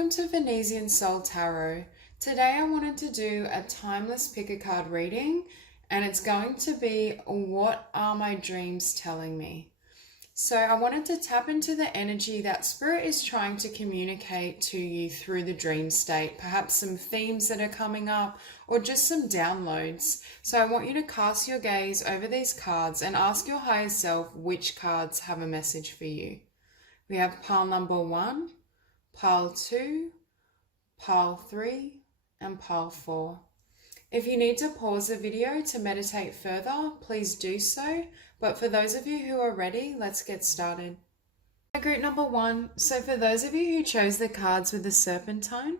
welcome to Venusian Soul Tarot. Today I wanted to do a timeless pick a card reading, and it's going to be what are my dreams telling me? So I wanted to tap into the energy that Spirit is trying to communicate to you through the dream state, perhaps some themes that are coming up or just some downloads. So I want you to cast your gaze over these cards and ask your higher self which cards have a message for you. We have pile number 1, pile 2, pile 3, and pile 4. If you need to pause the video to meditate further, please do so. But for those of you who are ready, let's get started. Group number 1. So for those of you who chose the cards with the Serpentine,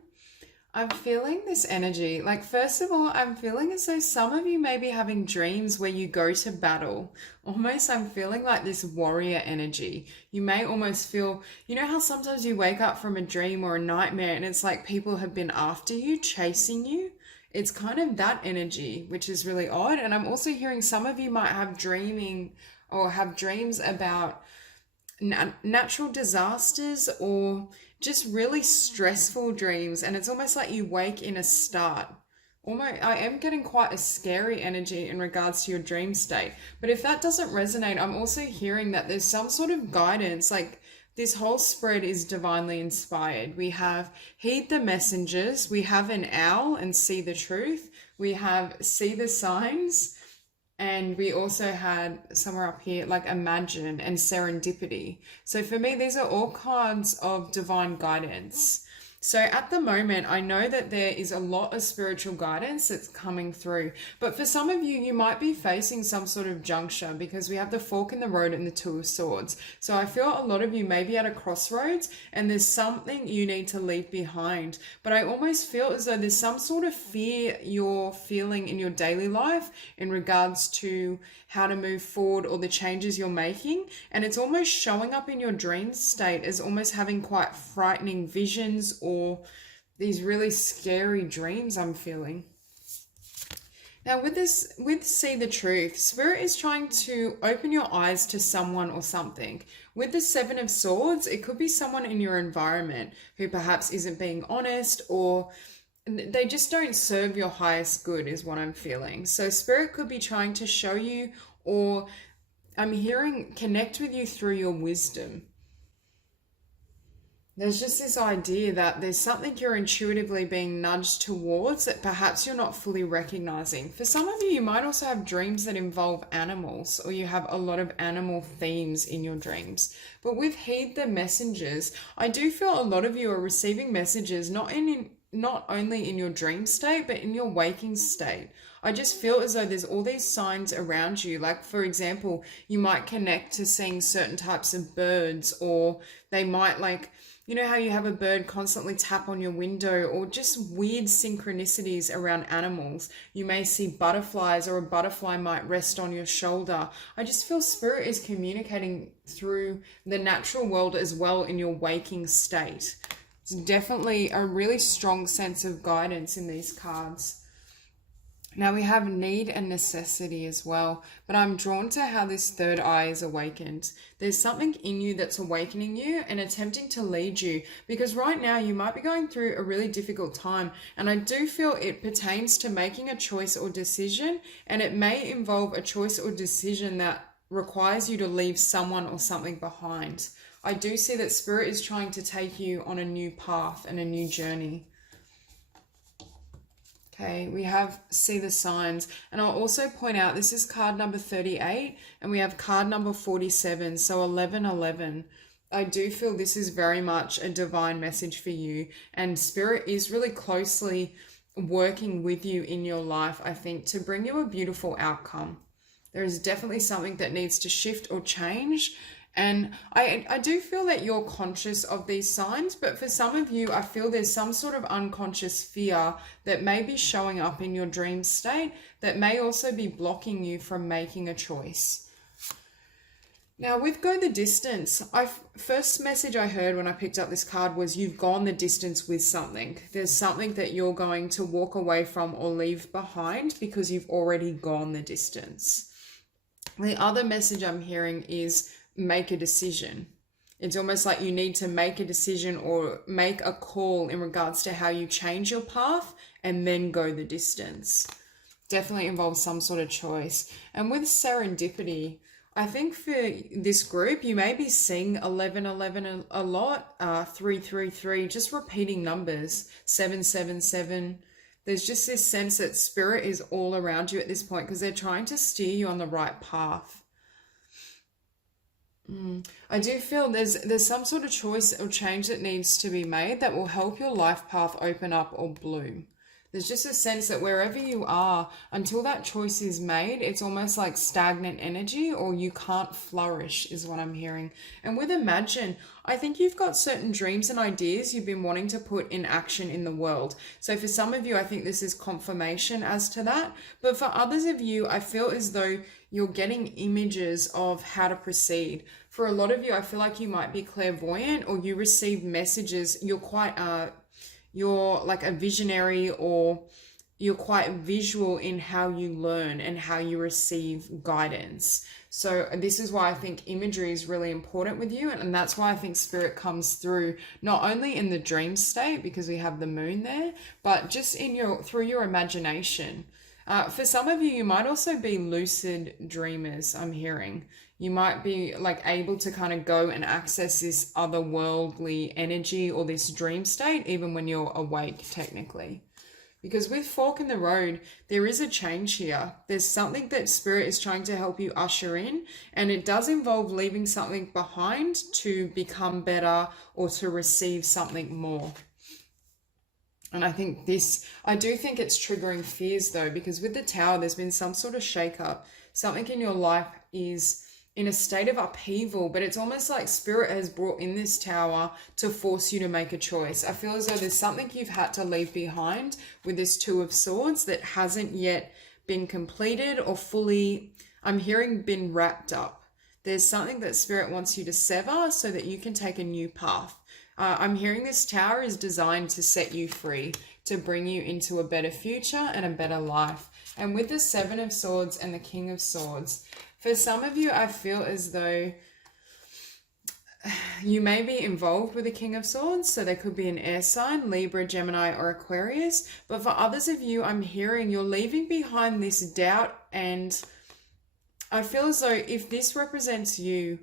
I'm feeling this energy. Like, first of all, I'm feeling as though some of you may be having dreams where you go to battle. Almost, I'm feeling like this warrior energy. You may almost feel, you know how sometimes you wake up from a dream or a nightmare and it's like people have been after you, chasing you? It's kind of that energy, which is really odd. And I'm also hearing some of you might have dreaming or have dreams about natural disasters or just really stressful dreams, and it's almost like you wake in a start. I am getting quite a scary energy in regards to your dream state. But if that doesn't resonate, I'm also hearing that there's some sort of guidance, like this whole spread is divinely inspired. We have heed the messengers, we have an owl and see the truth, we have see the signs, and we also had somewhere up here like imagine and serendipity. So for me, these are all cards of divine guidance. So at the moment, I know that there is a lot of spiritual guidance that's coming through. But for some of you, you might be facing some sort of juncture because we have the fork in the road and the 2 of swords. So I feel a lot of you may be at a crossroads and there's something you need to leave behind. But I almost feel as though there's some sort of fear you're feeling in your daily life in regards to how to move forward or the changes you're making. And it's almost showing up in your dream state as almost having quite frightening visions or these really scary dreams I'm feeling. Now with see the truth, Spirit is trying to open your eyes to someone or something. With the 7 of Swords, it could be someone in your environment who perhaps isn't being honest, or they just don't serve your highest good is what I'm feeling. So Spirit could be trying to show you, or I'm hearing connect with you through your wisdom. There's just this idea that there's something you're intuitively being nudged towards that perhaps you're not fully recognizing. For some of you, you might also have dreams that involve animals, or you have a lot of animal themes in your dreams. But with heed the messengers, I do feel a lot of you are receiving messages not only in your dream state, but in your waking state. I just feel as though there's all these signs around you. Like, for example, you might connect to seeing certain types of birds, or they might, like, you know how you have a bird constantly tap on your window, or just weird synchronicities around animals. You may see butterflies, or a butterfly might rest on your shoulder. I just feel Spirit is communicating through the natural world as well in your waking state. It's definitely a really strong sense of guidance in these cards. Now we have need and necessity as well, but I'm drawn to how this third eye is awakened. There's something in you that's awakening you and attempting to lead you, because right now you might be going through a really difficult time, and I do feel it pertains to making a choice or decision, and it may involve a choice or decision that requires you to leave someone or something behind. I do see that Spirit is trying to take you on a new path and a new journey. Okay, we have see the signs. And I'll also point out this is card number 38 and we have card number 47, so 1111. I do feel this is very much a divine message for you, and Spirit is really closely working with you in your life, I think, to bring you a beautiful outcome. There is definitely something that needs to shift or change. And I do feel that you're conscious of these signs, but for some of you, I feel there's some sort of unconscious fear that may be showing up in your dream state that may also be blocking you from making a choice. Now with go the distance, first message I heard when I picked up this card was you've gone the distance with something. There's something that you're going to walk away from or leave behind because you've already gone the distance. The other message I'm hearing is make a decision. It's almost like you need to make a decision or make a call in regards to how you change your path and then go the distance. Definitely involves some sort of choice. And with serendipity, I think for this group, you may be seeing 1111 a lot, 333, just repeating numbers, 777. There's just this sense that spirit is all around you at this point because they're trying to steer you on the right path. I do feel there's some sort of choice or change that needs to be made that will help your life path open up or bloom. There's just a sense that wherever you are, until that choice is made, it's almost like stagnant energy or you can't flourish is what I'm hearing. And with Imagine, I think you've got certain dreams and ideas you've been wanting to put in action in the world. So for some of you, I think this is confirmation as to that. But for others of you, I feel as though you're getting images of how to proceed. For a lot of you, I feel like you might be clairvoyant or you receive messages. You're like a visionary or you're quite visual in how you learn and how you receive guidance. So this is why I think imagery is really important with you. And that's why I think spirit comes through not only in the dream state because we have the moon there, but just through your imagination. For some of you, you might also be lucid dreamers, I'm hearing. You might be like able to kind of go and access this otherworldly energy or this dream state, even when you're awake, technically. Because with Fork in the Road, there is a change here. There's something that spirit is trying to help you usher in, and it does involve leaving something behind to become better or to receive something more. And I do think it's triggering fears though, because with the Tower, there's been some sort of shakeup. Something in your life is in a state of upheaval, but it's almost like spirit has brought in this Tower to force you to make a choice. I feel as though there's something you've had to leave behind with this Two of Swords that hasn't yet been completed or fully, I'm hearing, been wrapped up. There's something that spirit wants you to sever so that you can take a new path. I'm hearing this Tower is designed to set you free, to bring you into a better future and a better life. And with the Seven of Swords and the King of Swords, for some of you, I feel as though you may be involved with the King of Swords. So there could be an air sign, Libra, Gemini, or Aquarius. But for others of you, I'm hearing you're leaving behind this doubt. And I feel as though if this represents you,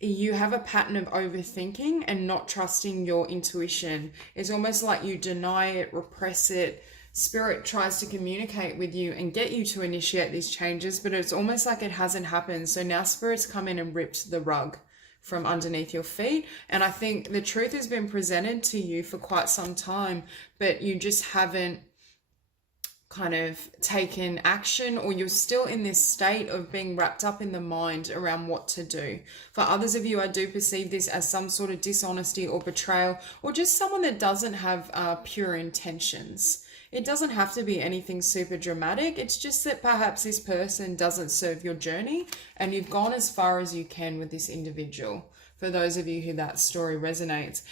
you have a pattern of overthinking and not trusting your intuition. It's almost like you deny it, repress it. Spirit tries to communicate with you and get you to initiate these changes, but it's almost like it hasn't happened. So now spirit's come in and ripped the rug from underneath your feet. And I think the truth has been presented to you for quite some time, but you just haven't kind of taken action, or you're still in this state of being wrapped up in the mind around what to do. For others of you, I do perceive this as some sort of dishonesty or betrayal, or just someone that doesn't have pure intentions. It doesn't have to be anything super dramatic. It's just that perhaps this person doesn't serve your journey and you've gone as far as you can with this individual. For those of you who that story resonates.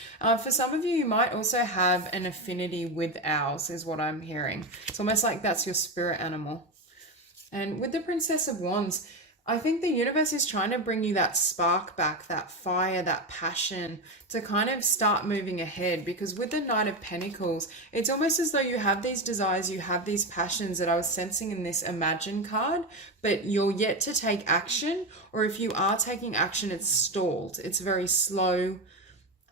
For some of you, you might also have an affinity with owls, is what I'm hearing. It's almost like that's your spirit animal. And with the Princess of Wands, I think the universe is trying to bring you that spark back, that fire, that passion to kind of start moving ahead. Because with the Knight of Pentacles, it's almost as though you have these desires, you have these passions that I was sensing in this Imagine card, but you're yet to take action. Or if you are taking action, it's stalled. It's very slow.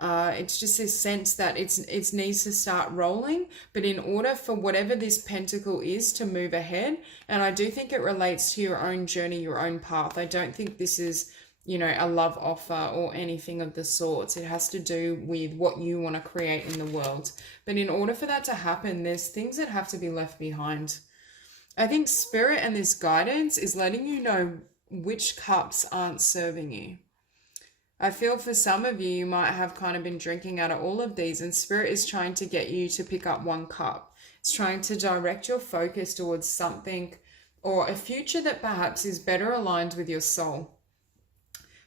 It's just this sense that it needs to start rolling, but in order for whatever this pentacle is to move ahead, and I do think it relates to your own journey, your own path. I don't think this is, a love offer or anything of the sorts. It has to do with what you want to create in the world. But in order for that to happen, there's things that have to be left behind. I think spirit and this guidance is letting you know which cups aren't serving you. I feel for some of you, you might have kind of been drinking out of all of these, and spirit is trying to get you to pick up one cup. It's trying to direct your focus towards something or a future that perhaps is better aligned with your soul.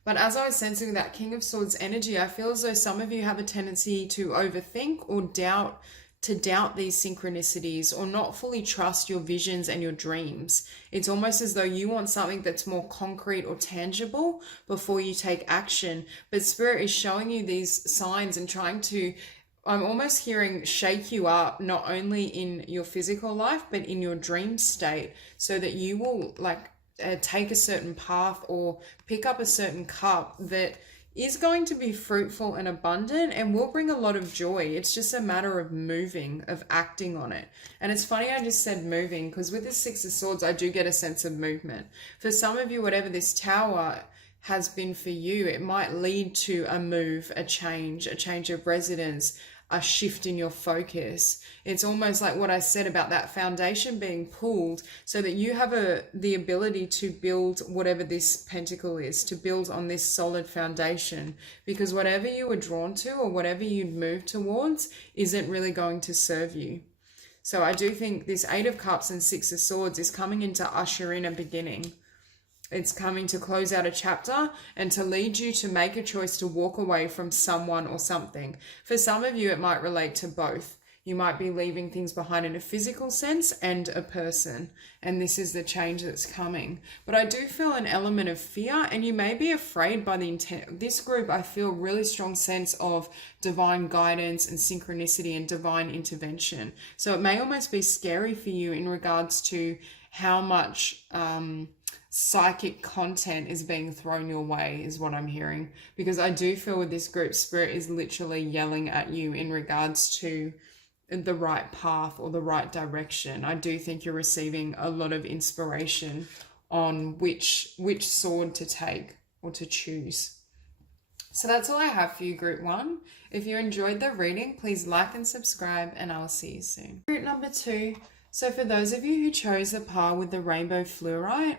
But as I was sensing that King of Swords energy, I feel as though some of you have a tendency to overthink or doubt to doubt these synchronicities or not fully trust your visions and your dreams. It's almost as though you want something that's more concrete or tangible before you take action. But Spirit is showing you these signs and trying to, I'm almost hearing, shake you up, not only in your physical life, but in your dream state, so that you will take a certain path or pick up a certain cup that is going to be fruitful and abundant and will bring a lot of joy. It's just a matter of moving, of acting on it. And it's funny I just said moving, because with the Six of Swords, I do get a sense of movement. For some of you, whatever this tower has been for you, it might lead to a move, a change of residence, a shift in your focus. It's almost like what I said about that foundation being pulled, so that you have the ability to build whatever this pentacle is, to build on this solid foundation, because whatever you were drawn to or whatever you'd move towards isn't really going to serve you. So I do think this Eight of Cups and Six of Swords is coming in to usher in a beginning. It's coming to close out a chapter and to lead you to make a choice to walk away from someone or something. For some of you, it might relate to both. You might be leaving things behind in a physical sense and a person. And this is the change that's coming. But I do feel an element of fear, and you may be afraid by the intent. This group, I feel really strong sense of divine guidance and synchronicity and divine intervention. So it may almost be scary for you in regards to how much psychic content is being thrown your way, is what I'm hearing. Because I do feel with this group, Spirit is literally yelling at you in regards to the right path or the right direction. I do think you're receiving a lot of inspiration on which sword to take or to choose. So that's all I have for you, Group 1. If you enjoyed the reading, please like and subscribe, and I'll see you soon. Group number 2. So for those of you who chose the par with the rainbow fluorite,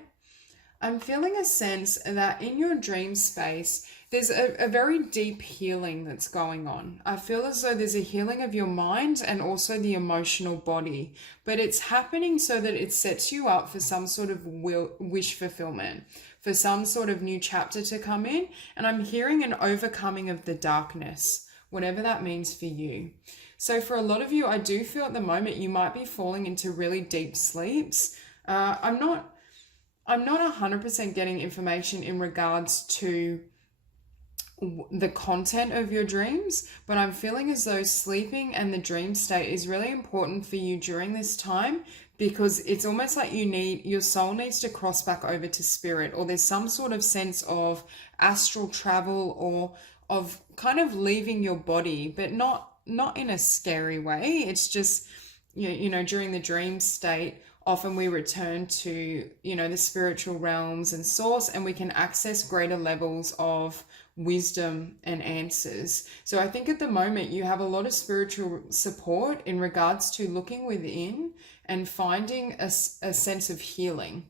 I'm feeling a sense that in your dream space, there's a very deep healing that's going on. I feel as though there's a healing of your mind and also the emotional body, but it's happening so that it sets you up for some sort of wish fulfillment, for some sort of new chapter to come in. And I'm hearing an overcoming of the darkness, whatever that means for you. So for a lot of you, I do feel at the moment you might be falling into really deep sleeps. I'm not 100% getting information in regards to the content of your dreams, but I'm feeling as though sleeping and the dream state is really important for you during this time, because it's almost like your soul needs to cross back over to spirit, or there's some sort of sense of astral travel or of kind of leaving your body, but not in a scary way. It's just, you know, during the dream state, often we return to, the spiritual realms and source, and we can access greater levels of wisdom and answers. So I think at the moment you have a lot of spiritual support in regards to looking within and finding a sense of healing.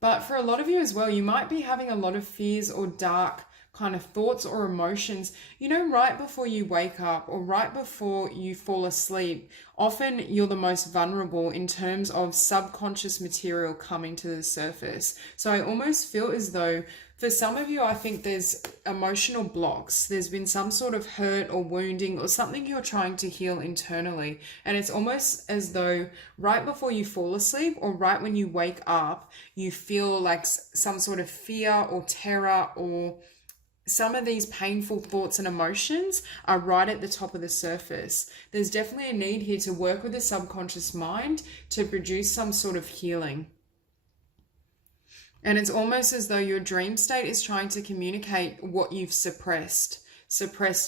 But for a lot of you as well, you might be having a lot of fears or dark kind of thoughts or emotions, right before you wake up or right before you fall asleep. Often you're the most vulnerable in terms of subconscious material coming to the surface. So I almost feel as though for some of you, I think there's emotional blocks. There's been some sort of hurt or wounding or something you're trying to heal internally. And it's almost as though right before you fall asleep or right when you wake up, you feel like some sort of fear or terror, or some of these painful thoughts and emotions are right at the top of the surface. There's definitely a need here to work with the subconscious mind to produce some sort of healing. And it's almost as though your dream state is trying to communicate what you've suppressed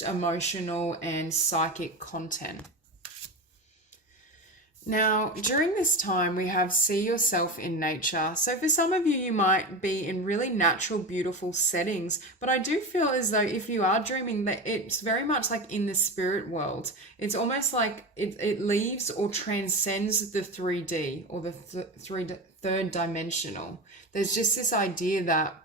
emotional and psychic content. Now, during this time, we have see yourself in nature. So for some of you, you might be in really natural, beautiful settings, but I do feel as though if you are dreaming, that it's very much like in the spirit world. It's almost like it leaves or transcends the 3D or the third dimensional. There's just this idea that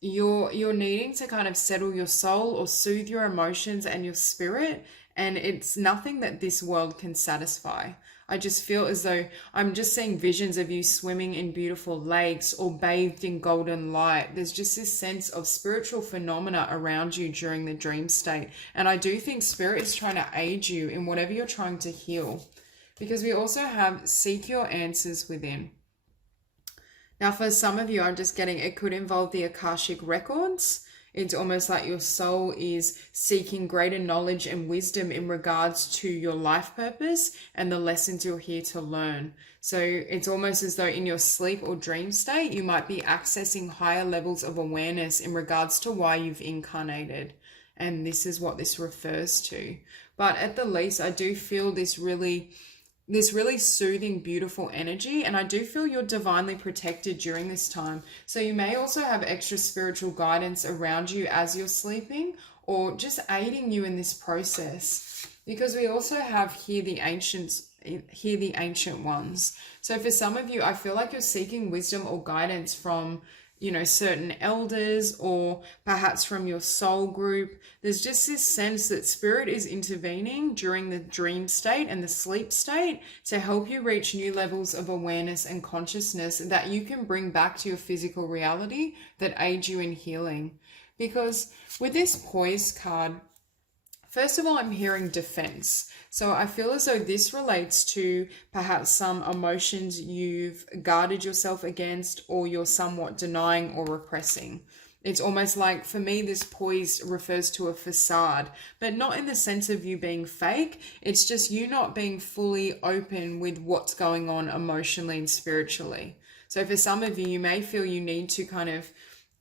you're needing to kind of settle your soul or soothe your emotions and your spirit, and it's nothing that this world can satisfy. I just feel as though I'm just seeing visions of you swimming in beautiful lakes or bathed in golden light. There's just this sense of spiritual phenomena around you during the dream state. And I do think Spirit is trying to aid you in whatever you're trying to heal. Because we also have seek your answers within. Now, for some of you, I'm just getting, it could involve the Akashic records. It's almost like your soul is seeking greater knowledge and wisdom in regards to your life purpose and the lessons you're here to learn. So it's almost as though in your sleep or dream state, you might be accessing higher levels of awareness in regards to why you've incarnated. And this is what this refers to. But at the least, I do feel this really soothing, beautiful energy. And I do feel you're divinely protected during this time. So you may also have extra spiritual guidance around you as you're sleeping, or just aiding you in this process. Because we also have here the ancient ones. So for some of you, I feel like you're seeking wisdom or guidance from, certain elders, or perhaps from your soul group. There's just this sense that Spirit is intervening during the dream state and the sleep state to help you reach new levels of awareness and consciousness that you can bring back to your physical reality that aid you in healing. Because with this Poise card, first of all, I'm hearing defense. So I feel as though this relates to perhaps some emotions you've guarded yourself against, or you're somewhat denying or repressing. It's almost like, for me, this Poise refers to a facade, but not in the sense of you being fake. It's just you not being fully open with what's going on emotionally and spiritually. So for some of you, you may feel you need to kind of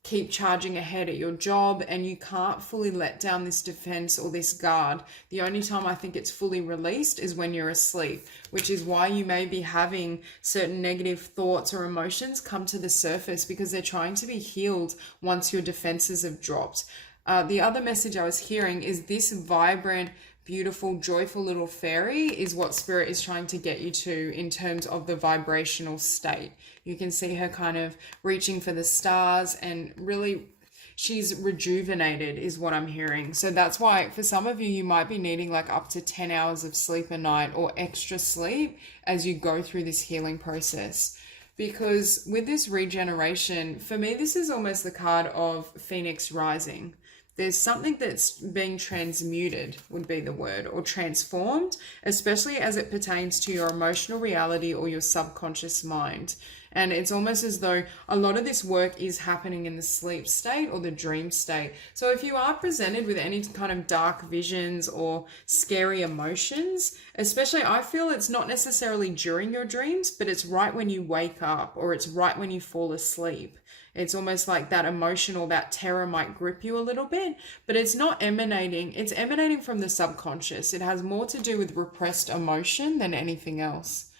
keep charging ahead at your job, and you can't fully let down this defense or this guard. The only time I think it's fully released is when you're asleep, which is why you may be having certain negative thoughts or emotions come to the surface, because they're trying to be healed once your defenses have dropped. The other message I was hearing is this vibrant, beautiful, joyful little fairy is what Spirit is trying to get you to in terms of the vibrational state. You can see her kind of reaching for the stars, and really she's rejuvenated is what I'm hearing. So that's why for some of you, you might be needing like up to 10 hours of sleep a night or extra sleep as you go through this healing process. Because with this regeneration, for me, this is almost the card of Phoenix rising. There's something that's being transmuted, would be the word, or transformed, especially as it pertains to your emotional reality or your subconscious mind. And it's almost as though a lot of this work is happening in the sleep state or the dream state. So if you are presented with any kind of dark visions or scary emotions, especially, I feel it's not necessarily during your dreams, but it's right when you wake up, or it's right when you fall asleep. It's almost like that emotion or that terror might grip you a little bit, but it's emanating from the subconscious. It has more to do with repressed emotion than anything else.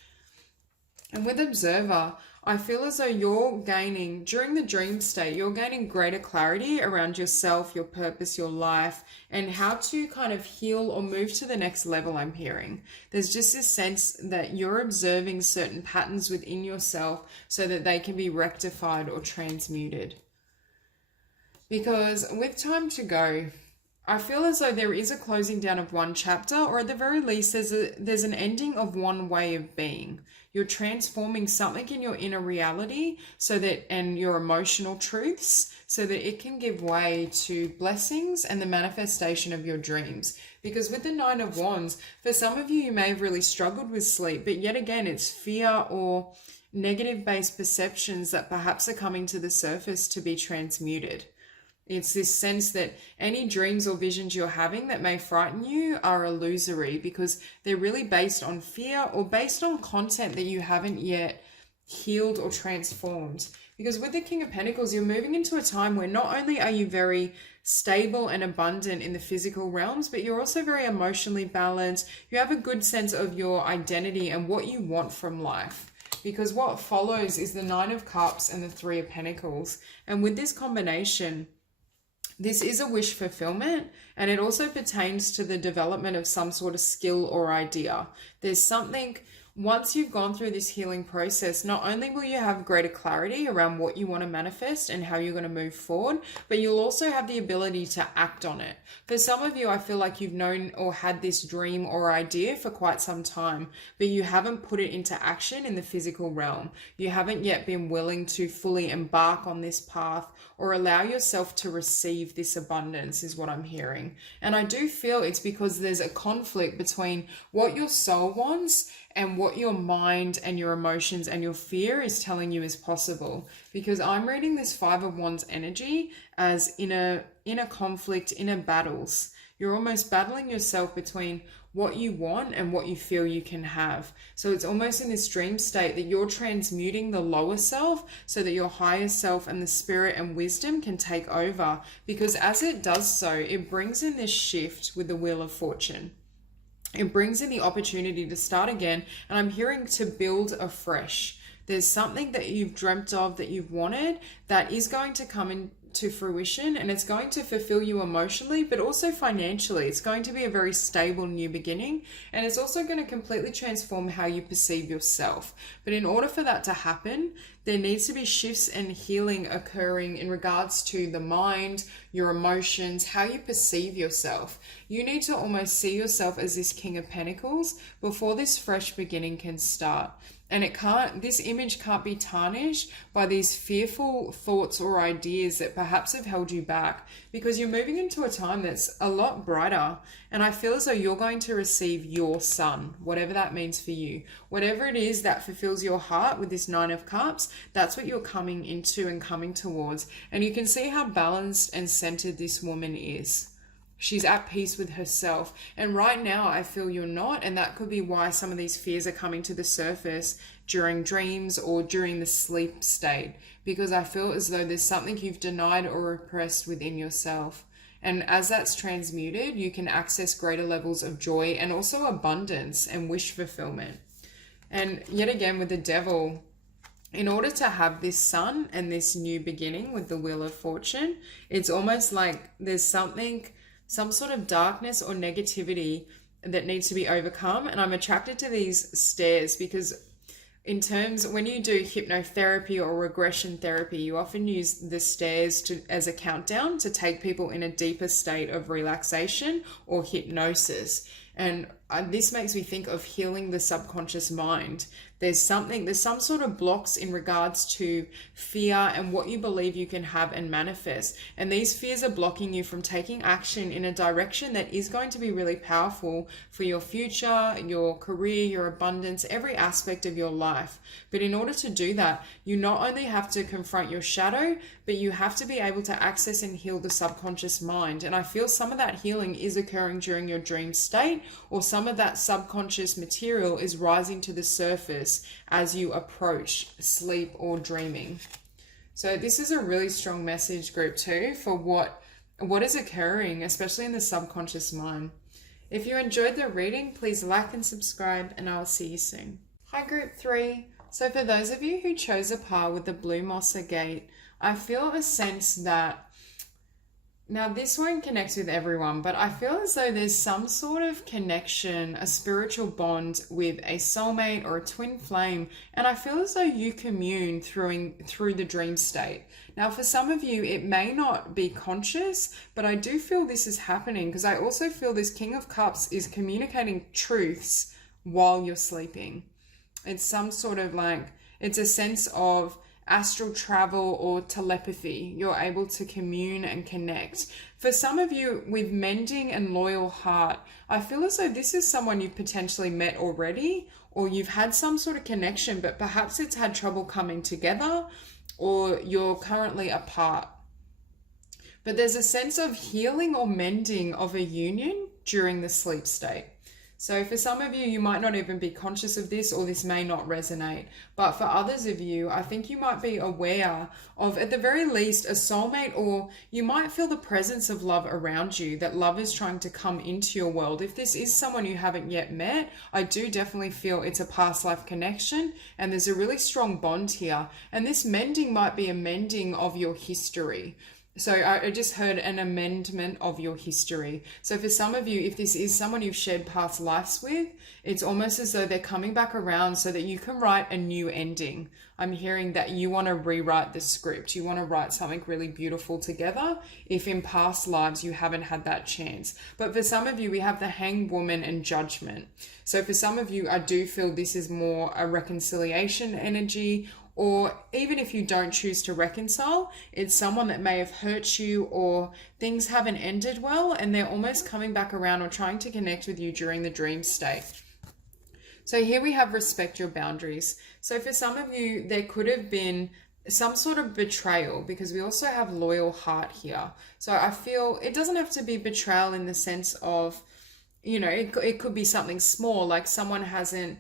And with Observer, I feel as though you're gaining, during the dream state, you're gaining greater clarity around yourself, your purpose, your life, and how to kind of heal or move to the next level, I'm hearing. There's just this sense that you're observing certain patterns within yourself so that they can be rectified or transmuted. Because with time to go, I feel as though there is a closing down of one chapter, or at the very least, there's an ending of one way of being. You're transforming something in your inner reality and your emotional truths, so that it can give way to blessings and the manifestation of your dreams. Because with the Nine of Wands, for some of you, you may have really struggled with sleep, but yet again, it's fear or negative-based perceptions that perhaps are coming to the surface to be transmuted. It's this sense that any dreams or visions you're having that may frighten you are illusory, because they're really based on fear or based on content that you haven't yet healed or transformed. Because with the King of Pentacles, you're moving into a time where not only are you very stable and abundant in the physical realms, but you're also very emotionally balanced. You have a good sense of your identity and what you want from life. Because what follows is the Nine of Cups and the Three of Pentacles. And with this combination, this is a wish fulfillment, and it also pertains to the development of some sort of skill or idea. There's something once you've gone through this healing process, not only will you have greater clarity around what you want to manifest and how you're going to move forward, but you'll also have the ability to act on it. For some of you, I feel like you've known or had this dream or idea for quite some time, but you haven't put it into action in the physical realm. You haven't yet been willing to fully embark on this path or allow yourself to receive this abundance, is what I'm hearing. And I do feel it's because there's a conflict between what your soul wants and what your mind and your emotions and your fear is telling you is possible. Because I'm reading this Five of Wands energy as inner conflict, inner battles. You're almost battling yourself between what you want and what you feel you can have. So it's almost in this dream state that you're transmuting the lower self so that your higher self and the spirit and wisdom can take over. Because as it does so, it brings in this shift with the Wheel of Fortune. It brings in the opportunity to start again, and I'm hearing to build afresh. There's something that you've dreamt of, that you've wanted, that is going to come into fruition, and it's going to fulfill you emotionally, but also financially. It's going to be a very stable new beginning, and it's also going to completely transform how you perceive yourself. But in order for that to happen, there needs to be shifts and healing occurring in regards to the mind, your emotions, how you perceive yourself. You need to almost see yourself as this King of Pentacles before this fresh beginning can start. And this image can't be tarnished by these fearful thoughts or ideas that perhaps have held you back, because you're moving into a time that's a lot brighter. And I feel as though you're going to receive your sun, whatever that means for you. Whatever it is that fulfills your heart with this Nine of Cups, that's what you're coming into and coming towards. And you can see how balanced and centered this woman is. She's at peace with herself. And right now I feel you're not. And that could be why some of these fears are coming to the surface during dreams or during the sleep state. Because I feel as though there's something you've denied or repressed within yourself. And as that's transmuted, you can access greater levels of joy and also abundance and wish fulfillment. And yet again with the Devil, in order to have this sun and this new beginning with the Wheel of Fortune, it's almost like there's some sort of darkness or negativity that needs to be overcome. And I'm attracted to these stairs because when you do hypnotherapy or regression therapy, you often use the stairs as a countdown to take people in a deeper state of relaxation or hypnosis. And this makes me think of healing the subconscious mind. There's some sort of blocks in regards to fear and what you believe you can have and manifest. And these fears are blocking you from taking action in a direction that is going to be really powerful for your future, your career, your abundance, every aspect of your life. But in order to do that, you not only have to confront your shadow, but you have to be able to access and heal the subconscious mind. And I feel some of that healing is occurring during your dream state, or some of that subconscious material is rising to the surface as you approach sleep or dreaming. So this is a really strong message, group 2, for what is occurring, especially in the subconscious mind. If you enjoyed the reading, please like and subscribe, and I'll see you soon. Hi, group 3. So for those of you who chose a par with the blue moss agate, I feel a sense that, now this won't connect with everyone, but I feel as though there's some sort of connection, a spiritual bond with a soulmate or a twin flame. And I feel as though you commune through the dream state. Now, for some of you, it may not be conscious, but I do feel this is happening because I also feel this King of Cups is communicating truths while you're sleeping. It's some sort of it's a sense of astral travel or telepathy. You're able to commune and connect. For some of you with mending and loyal heart, I feel as though this is someone you've potentially met already, or you've had some sort of connection, but perhaps it's had trouble coming together, or you're currently apart. But there's a sense of healing or mending of a union during the sleep state. So for some of you, you might not even be conscious of this, or this may not resonate. But for others of you, I think you might be aware of, at the very least, a soulmate, or you might feel the presence of love around you, that love is trying to come into your world. If this is someone you haven't yet met, I do definitely feel it's a past life connection, and there's a really strong bond here. And this mending might be a mending of your history. So I just heard an amendment of your history. So for some of you, if this is someone you've shared past lives with, it's almost as though they're coming back around so that you can write a new ending. I'm hearing that you want to rewrite the script. You want to write something really beautiful together if in past lives you haven't had that chance. But for some of you, we have the Hanged Woman and Judgment. So for some of you, I do feel this is more a reconciliation energy, or even if you don't choose to reconcile, it's someone that may have hurt you or things haven't ended well and they're almost coming back around or trying to connect with you during the dream state. So here we have respect your boundaries. So for some of you, there could have been some sort of betrayal, because we also have loyal heart here. So I feel it doesn't have to be betrayal in the sense of, it could be something small, like someone hasn't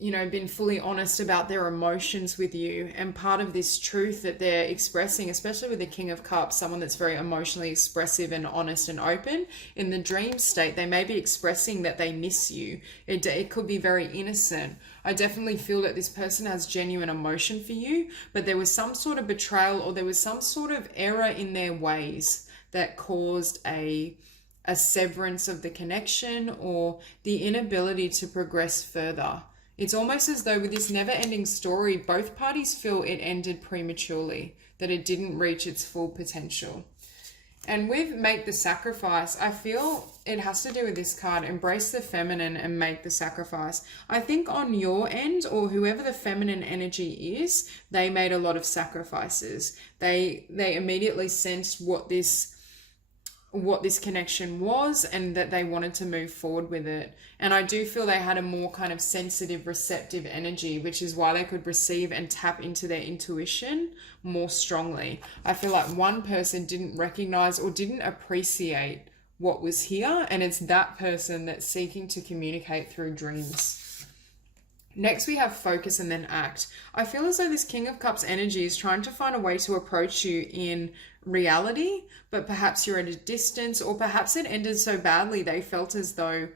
been fully honest about their emotions with you. And part of this truth that they're expressing, especially with the King of Cups, someone that's very emotionally expressive and honest and open, in the dream state, they may be expressing that they miss you. It could be very innocent. I definitely feel that this person has genuine emotion for you, but there was some sort of betrayal or there was some sort of error in their ways that caused a severance of the connection or the inability to progress further. It's almost as though with this never-ending story, both parties feel it ended prematurely, that it didn't reach its full potential. And with Make the Sacrifice, I feel it has to do with this card, embrace the feminine and make the sacrifice. I think on your end, or whoever the feminine energy is, they made a lot of sacrifices. They immediately sensed what this connection was and that they wanted to move forward with it. And I do feel they had a more kind of sensitive, receptive energy, which is why they could receive and tap into their intuition more strongly. I feel like one person didn't recognize or didn't appreciate what was here, and it's that person that's seeking to communicate through dreams. Next, we have focus and then act. I feel as though this King of Cups energy is trying to find a way to approach you in reality, but perhaps you're at a distance, or perhaps it ended so badly they felt as though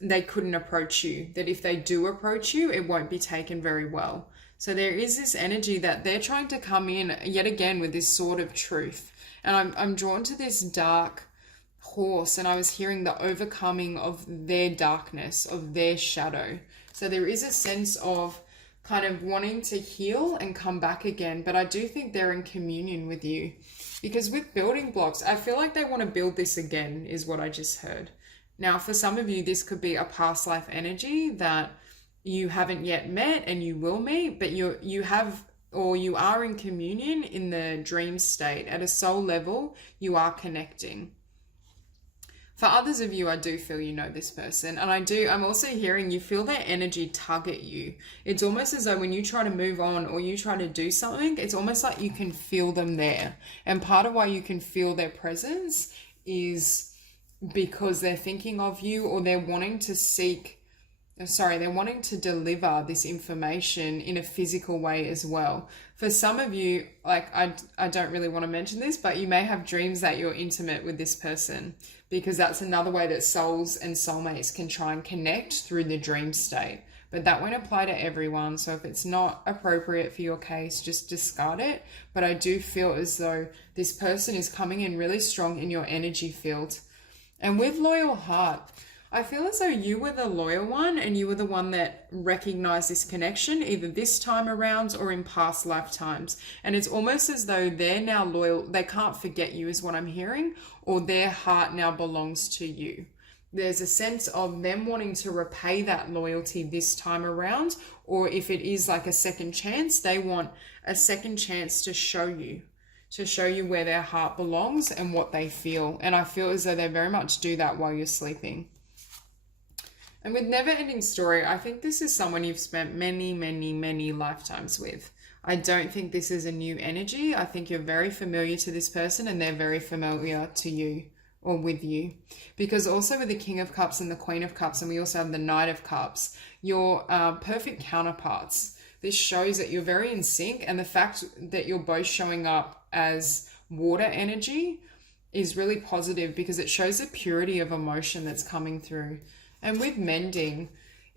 they couldn't approach you, that if they do approach you, it won't be taken very well. So there is this energy that they're trying to come in yet again with this sword of truth. And I'm drawn to this dark horse, and I was hearing the overcoming of their darkness, of their shadow. So there is a sense of kind of wanting to heal and come back again, but I do think they're in communion with you, because with building blocks, I feel like they want to build this again, is what I just heard. Now, for some of you, this could be a past life energy that you haven't yet met and you will meet, but you have, or you are in communion in the dream state. At a soul level, you are connecting. For others of you, I do feel you know this person. And I'm also hearing you feel their energy tug at you. It's almost as though when you try to move on or you try to do something, it's almost like you can feel them there. And part of why you can feel their presence is because they're thinking of you, or they're wanting to deliver this information in a physical way as well. For some of you, like I don't really want to mention this, but you may have dreams that you're intimate with this person, because that's another way that souls and soulmates can try and connect through the dream state. But that won't apply to everyone. So if it's not appropriate for your case, just discard it. But I do feel as though this person is coming in really strong in your energy field. And with loyal heart, I feel as though you were the loyal one, and you were the one that recognized this connection either this time around or in past lifetimes. And it's almost as though they're now loyal. They can't forget you is what I'm hearing, or their heart now belongs to you. There's a sense of them wanting to repay that loyalty this time around, or if it is like a second chance, they want a second chance to show you where their heart belongs and what they feel. And I feel as though they very much do that while you're sleeping. And with Never Ending Story, I think this is someone you've spent many, many, many lifetimes with. I don't think this is a new energy. I think you're very familiar to this person and they're very familiar to you or with you. Because also with the King of Cups and the Queen of Cups, and we also have the Knight of Cups, you're perfect counterparts. This shows that you're very in sync, and the fact that you're both showing up as water energy is really positive, because it shows the purity of emotion that's coming through. And with mending,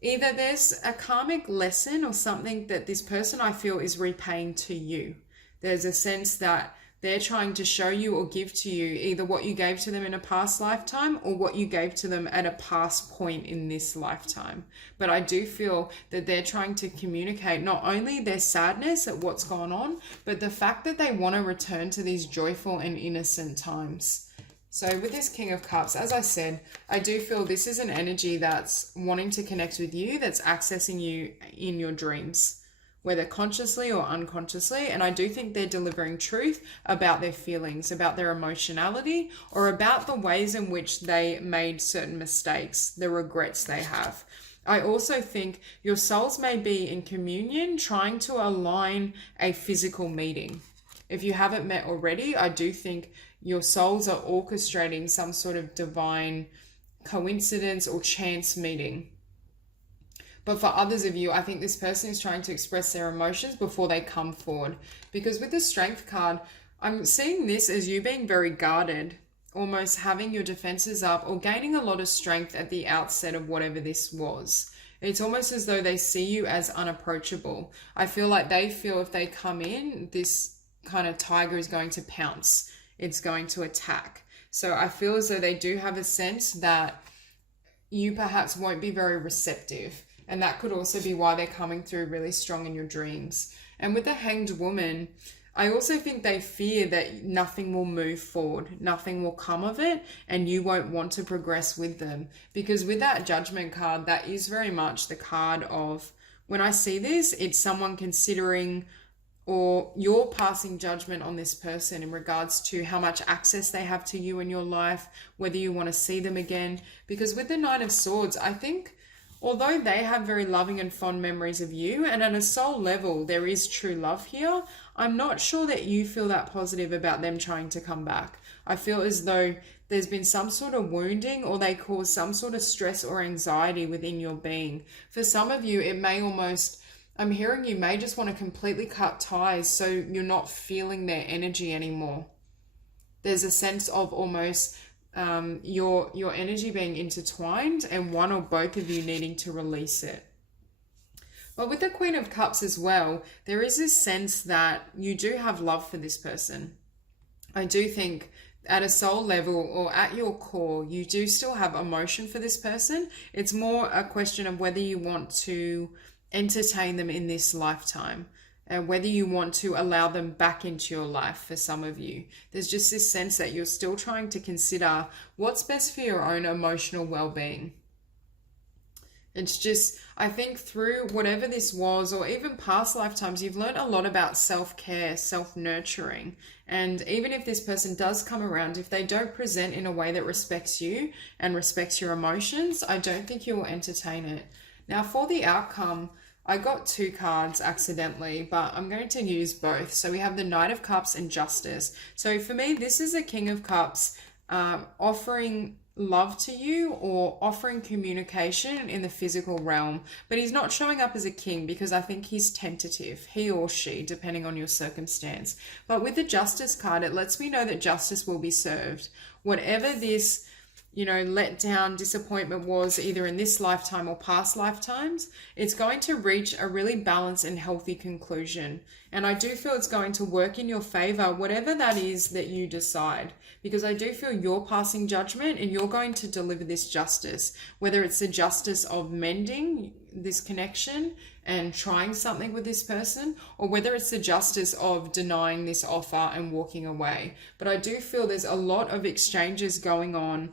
either there's a karmic lesson or something that this person, I feel, is repaying to you. There's a sense that they're trying to show you or give to you either what you gave to them in a past lifetime or what you gave to them at a past point in this lifetime. But I do feel that they're trying to communicate not only their sadness at what's gone on, but the fact that they want to return to these joyful and innocent times. So with this King of Cups, as I said, I do feel this is an energy that's wanting to connect with you, that's accessing you in your dreams, whether consciously or unconsciously. And I do think they're delivering truth about their feelings, about their emotionality, or about the ways in which they made certain mistakes, the regrets they have. I also think your souls may be in communion, trying to align a physical meeting. If you haven't met already, I do think your souls are orchestrating some sort of divine coincidence or chance meeting. But for others of you, I think this person is trying to express their emotions before they come forward. Because with the Strength card, I'm seeing this as you being very guarded, almost having your defenses up or gaining a lot of strength at the outset of whatever this was. It's almost as though they see you as unapproachable. I feel like they feel if they come in, this kind of tiger is going to pounce. It's going to attack. So I feel as though they do have a sense that you perhaps won't be very receptive. And that could also be why they're coming through really strong in your dreams. And with the Hanged Woman, I also think they fear that nothing will move forward, nothing will come of it, and you won't want to progress with them. Because with that Judgment card, that is very much the card of, when I see this, it's someone considering or you're passing judgment on this person in regards to how much access they have to you in your life, whether you want to see them again. Because with the Knight of Swords, I think although they have very loving and fond memories of you, and at a soul level, there is true love here, I'm not sure that you feel that positive about them trying to come back. I feel as though there's been some sort of wounding or they cause some sort of stress or anxiety within your being. For some of you, it may almost, I'm hearing you may just want to completely cut ties so you're not feeling their energy anymore. There's a sense of almost your energy being intertwined and one or both of you needing to release it. But with the Queen of Cups as well, there is this sense that you do have love for this person. I do think at a soul level or at your core, you do still have emotion for this person. It's more a question of whether you want to entertain them in this lifetime and whether you want to allow them back into your life. For some of you, there's just this sense that you're still trying to consider what's best for your own emotional well-being. It's just, I think through whatever this was, or even past lifetimes, you've learned a lot about self-care, self-nurturing. And even if this person does come around, if they don't present in a way that respects you and respects your emotions, I don't think you will entertain it. Now for the outcome, I got two cards accidentally, but I'm going to use both. So we have the Knight of Cups and Justice. So for me, this is a King of Cups offering love to you or offering communication in the physical realm. But he's not showing up as a king because I think he's tentative, he or she, depending on your circumstance. But with the Justice card, it lets me know that justice will be served. Whatever this letdown, disappointment was either in this lifetime or past lifetimes, it's going to reach a really balanced and healthy conclusion. And I do feel it's going to work in your favor, whatever that is that you decide, because I do feel you're passing judgment and you're going to deliver this justice, whether it's the justice of mending this connection and trying something with this person, or whether it's the justice of denying this offer and walking away. But I do feel there's a lot of exchanges going on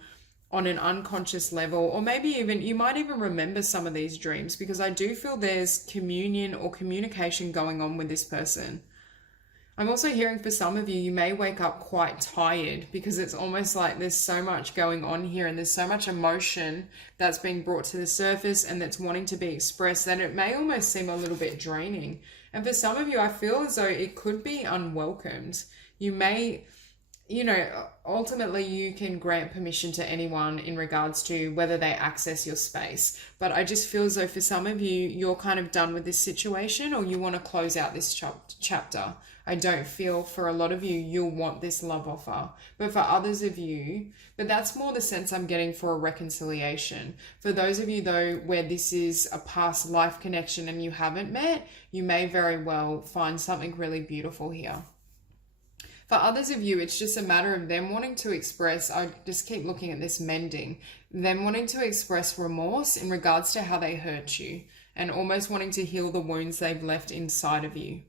an unconscious level, or maybe even you might even remember some of these dreams, because I do feel there's communion or communication going on with this person. I'm also hearing for some of you, you may wake up quite tired because it's almost like there's so much going on here and there's so much emotion that's being brought to the surface and that's wanting to be expressed that it may almost seem a little bit draining. And for some of you, I feel as though it could be unwelcomed. You may, ultimately you can grant permission to anyone in regards to whether they access your space. But I just feel as though for some of you, you're kind of done with this situation or you want to close out this chapter. I don't feel for a lot of you, you'll want this love offer. But for others of you, but that's more the sense I'm getting for a reconciliation. For those of you though, where this is a past life connection and you haven't met, you may very well find something really beautiful here. For others of you, it's just a matter of them wanting to express, I just keep looking at this mending, them wanting to express remorse in regards to how they hurt you and almost wanting to heal the wounds they've left inside of you.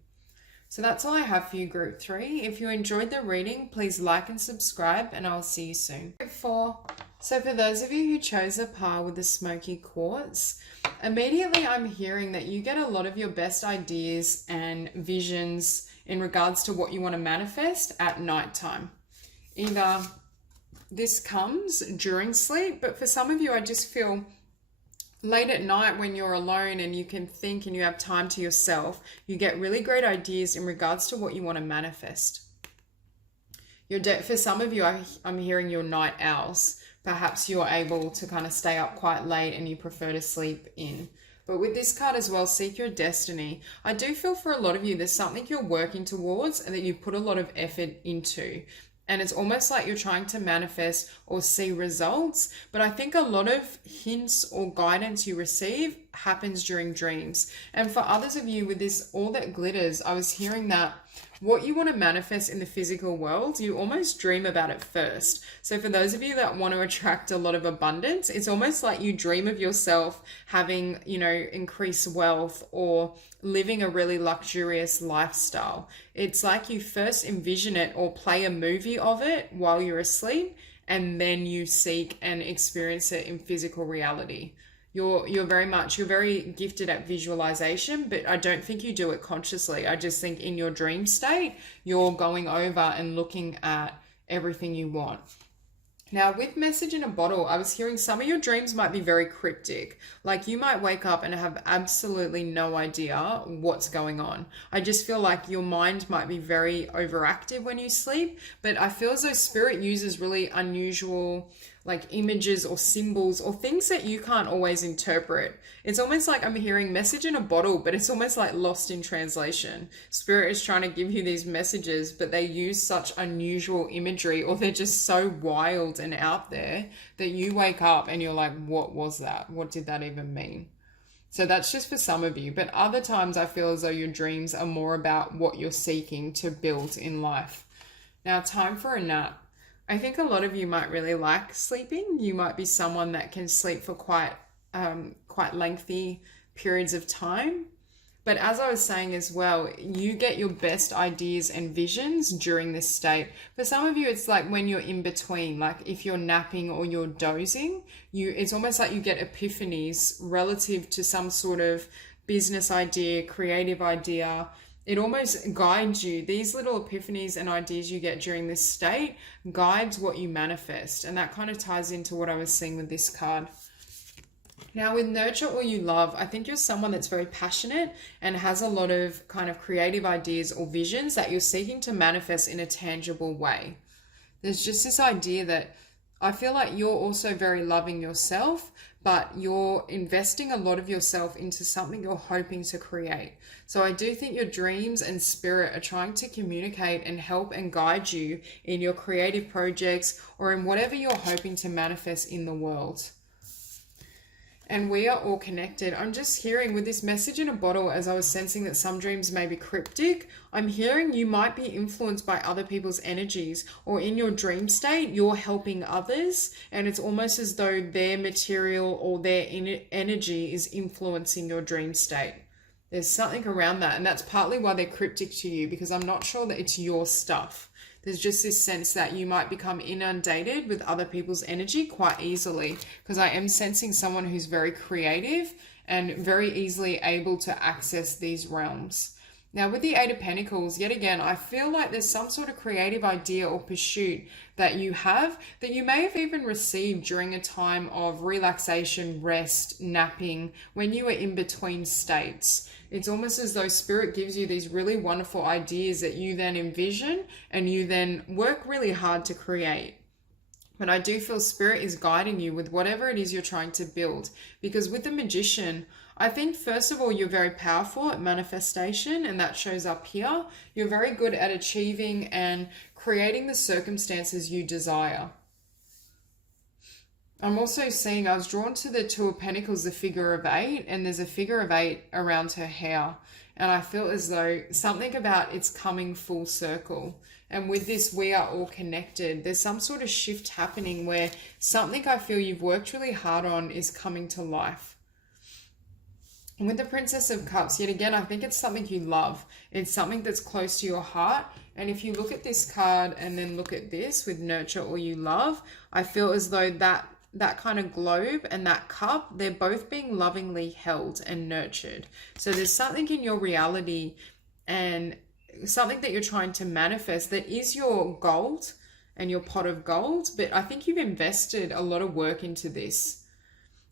So that's all I have for you, Group 3. If you enjoyed the reading, please like and subscribe, and I'll see you soon. Group 4. So for those of you who chose a par with the Smoky Quartz, immediately I'm hearing that you get a lot of your best ideas and visions in regards to what you want to manifest at nighttime. Either this comes during sleep, but for some of you, I just feel late at night when you're alone and you can think and you have time to yourself, you get really great ideas in regards to what you want to manifest. For some of you, I'm hearing you're night owls. Perhaps you're able to kind of stay up quite late and you prefer to sleep in. But with this card as well, seek your destiny. I do feel for a lot of you, there's something you're working towards and that you put a lot of effort into. And it's almost like you're trying to manifest or see results. But I think a lot of hints or guidance you receive happens during dreams. And for others of you with this all that glitters, I was hearing that what you want to manifest in the physical world, you almost dream about it first. So for those of you that want to attract a lot of abundance, it's almost like you dream of yourself having, increased wealth or living a really luxurious lifestyle. It's like you first envision it or play a movie of it while you're asleep, and then you seek and experience it in physical reality. You're very gifted at visualization, but I don't think you do it consciously. I just think in your dream state, you're going over and looking at everything you want. Now, with message in a bottle, I was hearing some of your dreams might be very cryptic. Like you might wake up and have absolutely no idea what's going on. I just feel like your mind might be very overactive when you sleep, but I feel as though spirit uses really unusual images or symbols or things that you can't always interpret. It's almost like I'm hearing message in a bottle, but it's almost like lost in translation. Spirit is trying to give you these messages, but they use such unusual imagery, or they're just so wild and out there that you wake up and you're like, what was that? What did that even mean? So that's just for some of you. But other times I feel as though your dreams are more about what you're seeking to build in life. Now, time for a nap. I think a lot of you might really like sleeping. You might be someone that can sleep for quite lengthy periods of time. But as I was saying as well, you get your best ideas and visions during this state. For some of you, it's like when you're in between, like if you're napping or you're dozing, it's almost like you get epiphanies relative to some sort of business idea, creative idea. It almost guides you. These little epiphanies and ideas you get during this state guides what you manifest. And that kind of ties into what I was seeing with this card. Now with nurture all you love, I think you're someone that's very passionate and has a lot of kind of creative ideas or visions that you're seeking to manifest in a tangible way. There's just this idea that I feel like you're also very loving yourself, but you're investing a lot of yourself into something you're hoping to create. So I do think your dreams and spirit are trying to communicate and help and guide you in your creative projects or in whatever you're hoping to manifest in the world. And we are all connected. I'm just hearing with this message in a bottle, as I was sensing that some dreams may be cryptic, I'm hearing you might be influenced by other people's energies, or in your dream state, you're helping others. And it's almost as though their material or their energy is influencing your dream state. There's something around that. And that's partly why they're cryptic to you, because I'm not sure that it's your stuff. There's just this sense that you might become inundated with other people's energy quite easily, because I am sensing someone who's very creative and very easily able to access these realms. Now with the Eight of Pentacles, yet again, I feel like there's some sort of creative idea or pursuit that you have that you may have even received during a time of relaxation, rest, napping, when you were in between states. It's almost as though spirit gives you these really wonderful ideas that you then envision and you then work really hard to create. But I do feel spirit is guiding you with whatever it is you're trying to build. Because with the Magician, I think first of all, you're very powerful at manifestation, and that shows up here. You're very good at achieving and creating the circumstances you desire. I'm also seeing, I was drawn to the Two of Pentacles, the figure of 8, and there's a figure of 8 around her hair. And I feel as though something about it's coming full circle. And with this, we are all connected. There's some sort of shift happening where something I feel you've worked really hard on is coming to life. And with the Princess of Cups, yet again, I think it's something you love. It's something that's close to your heart. And if you look at this card and then look at this with nurture or you love, I feel as though that kind of globe and that cup, they're both being lovingly held and nurtured. So there's something in your reality and something that you're trying to manifest that is your gold and your pot of gold. But I think you've invested a lot of work into this.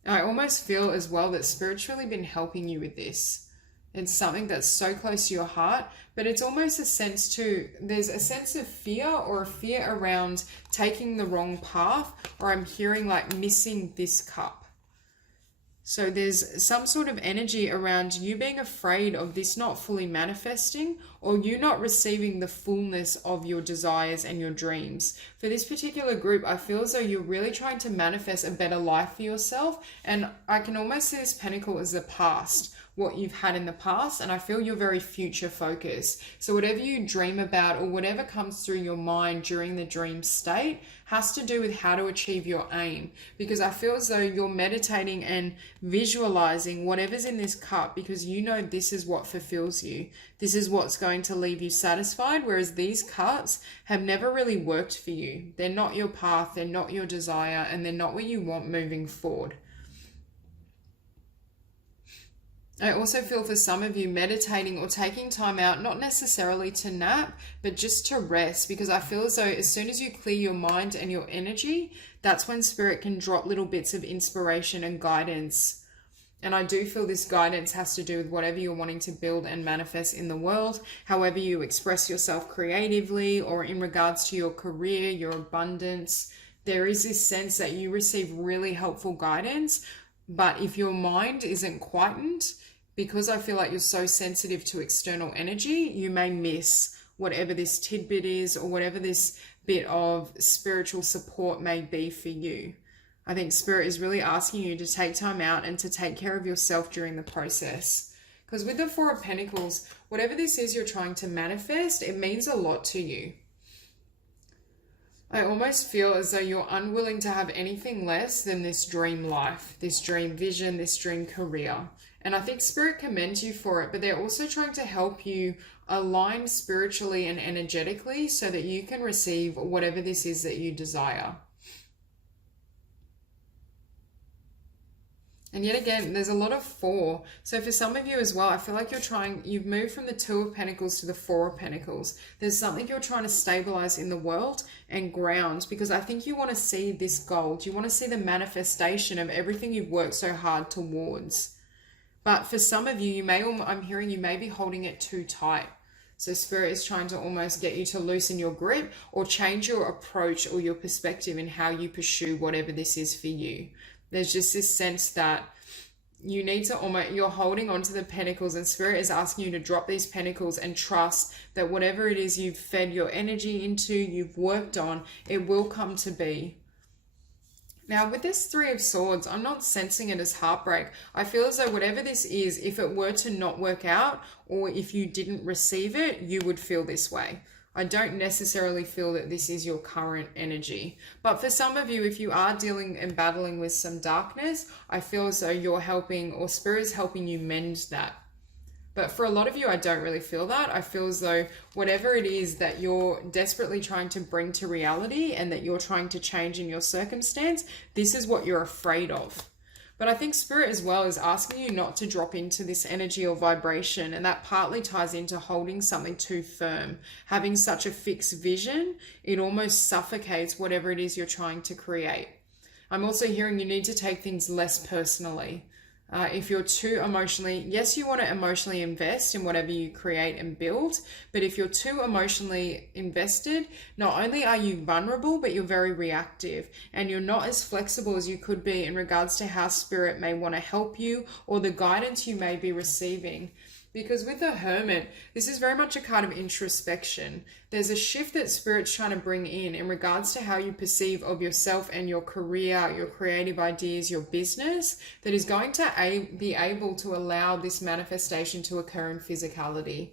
I almost feel as well that Spirit's really been helping you with this. It's something that's so close to your heart, but it's almost a sense too, there's a sense of fear or a fear around taking the wrong path, or I'm hearing like missing this cup. So there's some sort of energy around you being afraid of this not fully manifesting, or you not receiving the fullness of your desires and your dreams. For this particular group, I feel as though you're really trying to manifest a better life for yourself. And I can almost see this pentacle as the past, what you've had in the past, and I feel you're very future focused. So whatever you dream about or whatever comes through your mind during the dream state has to do with how to achieve your aim, because I feel as though you're meditating and visualizing whatever's in this cup, because you know this is what fulfills you. This is what's going to leave you satisfied, whereas these cups have never really worked for you. They're not your path, they're not your desire, and they're not what you want moving forward. I also feel for some of you meditating or taking time out, not necessarily to nap, but just to rest, because I feel as though as soon as you clear your mind and your energy, that's when Spirit can drop little bits of inspiration and guidance. And I do feel this guidance has to do with whatever you're wanting to build and manifest in the world, however you express yourself creatively or in regards to your career, your abundance. There is this sense that you receive really helpful guidance, but if your mind isn't quietened, because I feel like you're so sensitive to external energy, you may miss whatever this tidbit is or whatever this bit of spiritual support may be for you. I think Spirit is really asking you to take time out and to take care of yourself during the process. Because with the Four of Pentacles, whatever this is you're trying to manifest, it means a lot to you. I almost feel as though you're unwilling to have anything less than this dream life, this dream vision, this dream career. And I think Spirit commends you for it, but they're also trying to help you align spiritually and energetically so that you can receive whatever this is that you desire. And yet again, there's a lot of four. So for some of you as well, I feel like you've moved from the Two of Pentacles to the Four of Pentacles. There's something you're trying to stabilize in the world and ground, because I think you want to see this gold. You want to see the manifestation of everything you've worked so hard towards. But for some of you, I'm hearing you may be holding it too tight. So Spirit is trying to almost get you to loosen your grip or change your approach or your perspective in how you pursue whatever this is for you. There's just this sense that you need to you're holding on to the pentacles, and Spirit is asking you to drop these pentacles and trust that whatever it is you've fed your energy into, you've worked on, it will come to be. Now, with this Three of Swords, I'm not sensing it as heartbreak. I feel as though whatever this is, if it were to not work out, or if you didn't receive it, you would feel this way. I don't necessarily feel that this is your current energy. But for some of you, if you are dealing and battling with some darkness, I feel as though you're helping, or Spirit is helping you mend that. But for a lot of you, I don't really feel that. I feel as though whatever it is that you're desperately trying to bring to reality and that you're trying to change in your circumstance, this is what you're afraid of. But I think Spirit as well is asking you not to drop into this energy or vibration, and that partly ties into holding something too firm. Having such a fixed vision, it almost suffocates whatever it is you're trying to create. I'm also hearing you need to take things less personally. If you're too emotionally, yes, you want to emotionally invest in whatever you create and build, but if you're too emotionally invested, not only are you vulnerable, but you're very reactive, and you're not as flexible as you could be in regards to how Spirit may want to help you or the guidance you may be receiving. Because with the Hermit, this is very much a kind of introspection. There's a shift that Spirit's trying to bring in regards to how you perceive of yourself and your career, your creative ideas, your business, that is going to be able to allow this manifestation to occur in physicality.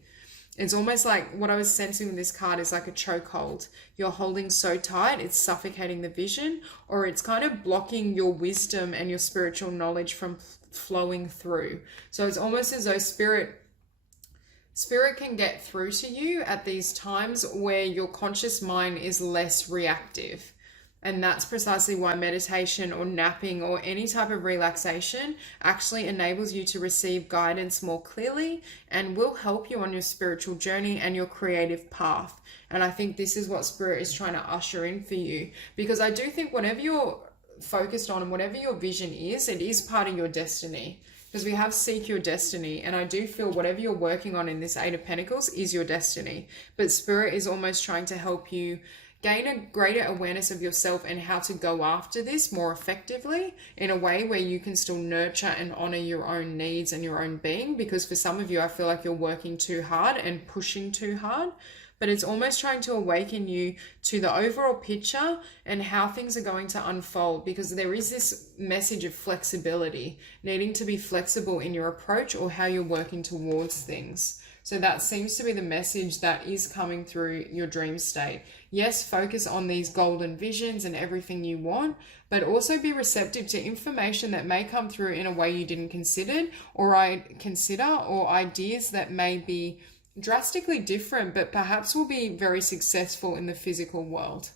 It's almost like what I was sensing with this card is like a chokehold. You're holding so tight, it's suffocating the vision, or it's kind of blocking your wisdom and your spiritual knowledge from flowing through. So it's almost as though spirit can get through to you at these times where your conscious mind is less reactive. And that's precisely why meditation or napping or any type of relaxation actually enables you to receive guidance more clearly and will help you on your spiritual journey and your creative path. And I think this is what Spirit is trying to usher in for you, because I do think whatever you're focused on and whatever your vision is, it is part of your destiny. Because we have seek your destiny, and I do feel whatever you're working on in this Eight of Pentacles is your destiny. But Spirit is almost trying to help you gain a greater awareness of yourself and how to go after this more effectively in a way where you can still nurture and honor your own needs and your own being. Because for some of you, I feel like you're working too hard and pushing too hard, but it's almost trying to awaken you to the overall picture and how things are going to unfold, because there is this message of flexibility, needing to be flexible in your approach or how you're working towards things. So that seems to be the message that is coming through your dream state. Yes, focus on these golden visions and everything you want, but also be receptive to information that may come through in a way you didn't consider, or ideas that may be drastically different, but perhaps will be very successful in the physical world.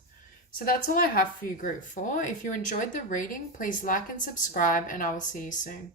So that's all I have for you, Group 4. If you enjoyed the reading, please like and subscribe, and I will see you soon.